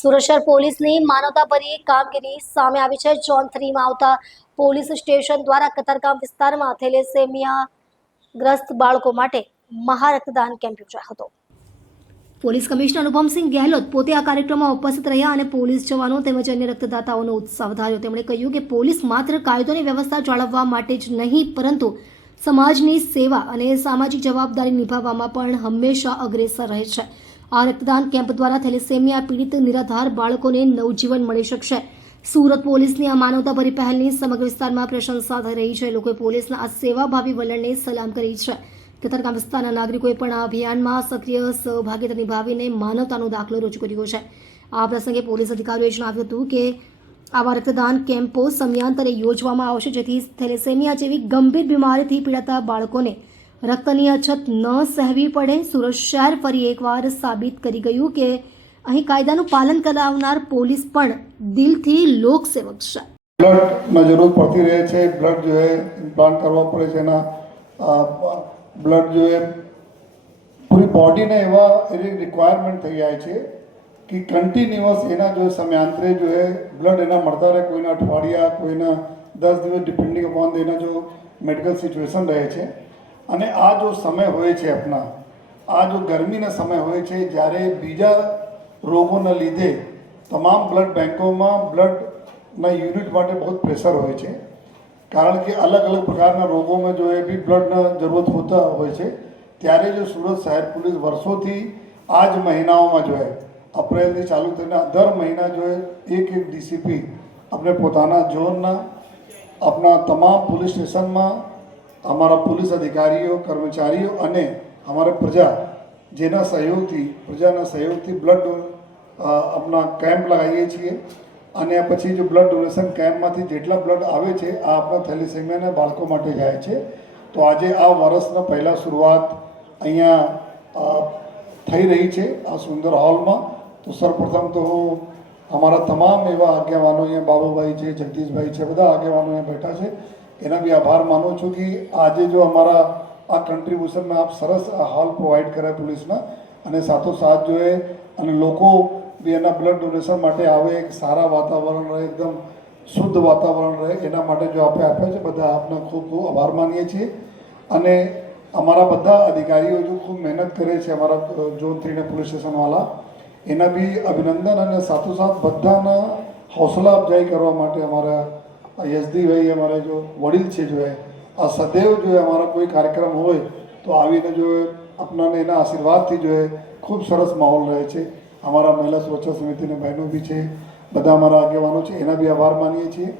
સુરત શહેર પોલીસની માનવતાભરી કામગીરી સામે આવી છે। ઝોન 3 માં આવતા પોલીસ સ્ટેશન દ્વારા કતારગામ વિસ્તારમાં થેલેસેમિયા ગ્રસ્ત બાળકો માટે મહારક્તદાન કેમ્પ યોજાયો હતો। પોલીસ કમિશનર અનુપમસિંહ ગેહલોત પોતે આ કાર્યક્રમમાં ઉપસ્થિત રહ્યા અને પોલીસ જવાનો તેમજ અન્ય રક્તદાતાઓનો ઉત્સાહ વધાર્યો। તેમણે કહ્યું કે પોલીસ માત્ર કાયદોની વ્યવસ્થા જાળવવા માટે જ નહીં પરંતુ સમાજની સેવા અને સામાજિક જવાબદારી નિભાવવામાં પણ હંમેશા અગ્રેસર રહે છે। આ રક્તદાન કેમ્પ દ્વારા થેલેસેમિયા પીડિત નિરાધાર બાળકોને નવજીવન મળી શકશે। સુરત પોલીસની આ માનવતાભરી પહેલની સમગ્ર વિસ્તારમાં પ્રશંસા થઈ રહી છે। લોકોએ પોલીસના આ સેવાભાવી વલણને સલામ કરી છે। કતારગામ વિસ્તારના નાગરિકોએ પણ આ અભિયાનમાં સક્રિય સહભાગીતા નિભાવીને માનવતાનો દાખલો રજૂ કર્યો છે। આ પ્રસંગે પોલીસ અધિકારીઓએ જણાવ્યું હતું કે આવા રક્તદાન કેમ્પો સમયાંતરે યોજવામાં આવશે જેથી થેલેસેમિયા જેવી ગંભીર બીમારીથી પીડાતા બાળકોને રક્તની અછત ન સહેવી પડે। સુરત શહેર ફરી એકવાર સાબિત કરી ગયું કે અહીં કાયદાનું પાલન કરાવનાર પોલીસ પણ દિલથી લોકસેવક છે। બ્લડની જરૂર પડતી રહે છે। બ્લડ जो है ઇમ્પ્લાન્ટ કરવા પડે છે। એના બ્લડ जो है પૂરી બોડીને એવા એની રિક્વાયરમેન્ટ થઈ જાય છે કે કન્ટિન્યુઅસ એના જો સમયાંતરે जो है બ્લડ એના મળતા રહે। કોઈના અઠવાડિયા કોઈના 10 દિવસ ડિપેન્ડિંગ અપોન એના જો મેડિકલ સિચ્યુએશન રહે છે। અને આ જો સમય હોય છે આપણા આ જો ગરમીના સમય હોય છે જ્યારે બીજા રોગોના લીધે તમામ બ્લડ બેંકોમાં બ્લડના યુનિટ માટે બહુ પ્રેશર હોય છે કારણ કે અલગ અલગ પ્રકારના રોગોમાં જો એ બી બ્લડના જરૂરત હોતા હોય છે। ત્યારે જો સુરત શહેર પોલીસ વર્ષોથી આ જ મહિનાઓમાં જો है અપ્રિલથી ચાલુ થઈને દર મહિના જો એક ડીસીપી આપણે પોતાના ઝોનના આપણા તમામ પોલીસ સ્ટેશનમાં हमारा पुलिस अधिकारियों कर्मचारियों અને हमारे प्रजा જેના સહયોગથી પ્રજાના સહયોગથી બ્લડ આપણા કેમ્પ લગાવીએ છીએ। અને પછી જો બ્લડ ડોનેશન કેમ્પમાંથી જેટલા બ્લડ આવે છે આ આપણા થેલેસેમિયાના બાળકો માટે જાય છે। તો આજે આ વર્ષના પહેલાં શરૂઆત અહીંયા થઈ રહી છે આ સુંદર હોલમાં। તો સર્વપ્રથમ તો હું અમારા તમામ એવા આગેવાનો અહીંયા બાબુભાઈ છે જગદીશભાઈ છે બધા આગેવાનો અહીંયા બેઠા છે એના બી આભાર માનું છું કે આજે જો અમારા આ કન્ટ્રીબ્યુશનમાં આપ સરસ આ હોલ પ્રોવાઈડ કર્યા પુલિસના અને સાથોસાથ જો એ અને લોકો બી એના બ્લડ ડોનેશન માટે આવે એક સારા વાતાવરણ રહે એકદમ શુદ્ધ વાતાવરણ રહે એના માટે જો આપણે આપ્યા છે બધા આપના ખૂબ ખૂબ આભાર માનીએ છીએ। અને અમારા બધા અધિકારીઓ જો ખૂબ મહેનત કરે છે અમારા ઝોન 3ના પોલીસ સ્ટેશનવાળા એના બી અભિનંદન અને સાથોસાથ બધાના હौसला અફજાઈ કરવા માટે અમારા यशदी भाई हमारे जो वडील છે जो है आ सदैव जो है हमारा कोई कार्यक्रम હોય तो આવીને जो है अपनाने એના આશીર્વાદથી जो है ખૂબ સરસ માહોલ રહે છે। અમારા મહિલા સુરક્ષા સમિતિના બહેનો બી છે બધા અમારા આગેવાનો છે એના બી આભાર માનીએ છીએ।